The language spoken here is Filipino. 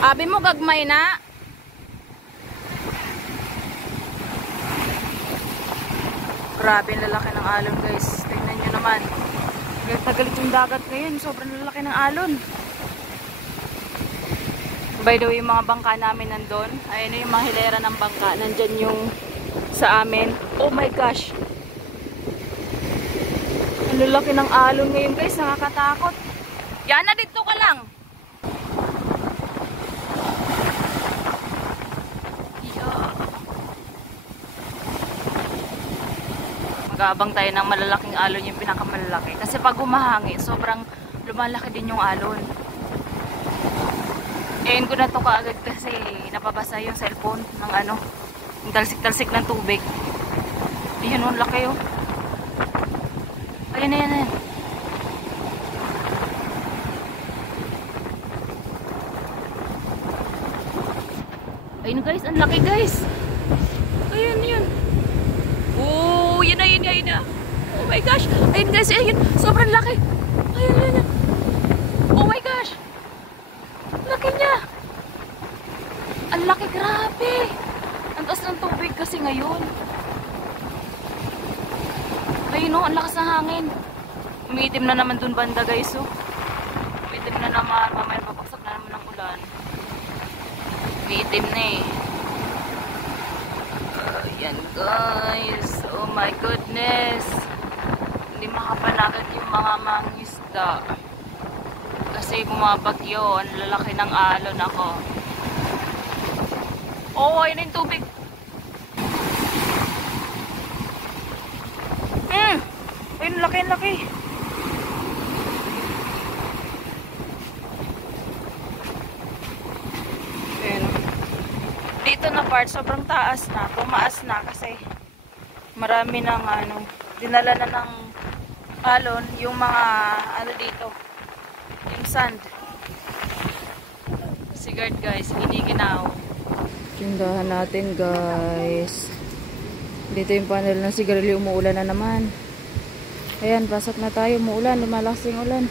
Abi mo gagmay na. Grabe ang lalaki ng alon guys. Tingnan nyo naman. Galit na galit yung dagat ngayon. Sobrang lalaki ng alon. By the way, yung mga bangka namin nandun. Ayun yung mga hilera ng bangka. Nandyan yung sa amin. Oh my gosh. Ang lalaki ng alon ngayon guys. Nakakatakot. Yana, dito ka lang. Mag-aabang tayo ng malalaking alon, yung pinakamalalaki. Kasi pag humahangin, sobrang lumalaki din yung alon. Ngayon ko na to kaagad kasi napabasa yung cellphone ng ano, yung talsik-talsik ng tubig. Ayun o, laki o. Ayun na yan, ayan. Ayun guys, ang laki guys. Ayun, yun. Oh, yun na, yun na, yun na. Oh my gosh. Ayun guys, ayun. Sobrang laki. Ayun, yun na. Oh my gosh. Laki niya. Ang laki, grabe. Ang taas ng tubig kasi ngayon. Ayun o, ang lakas ng hangin. Umiitim na naman dun banda guys oh. Umiitim na naman. Mamaya papaksak na naman ng ulan. Umiitim na eh. Yan guys. Oh my goodness. Hindi makapanagat yung mga mangisda. Kasi bumabagyo. Ang lalaki ng alon ako. Oh, ayun yung tubig. Ayun, laki, laki. Ayun. Dito na part, sobrang taas na. Tumaas na kasi marami ng ano, dinala na ng alon yung mga ano dito. Yung sand. Sigard guys, giniginaw. Tindahan natin guys. Dito yung panel ng sigarilyo, umuulan na naman. Ayan, pasok na tayo, umuulan, lumalakas yung ulan.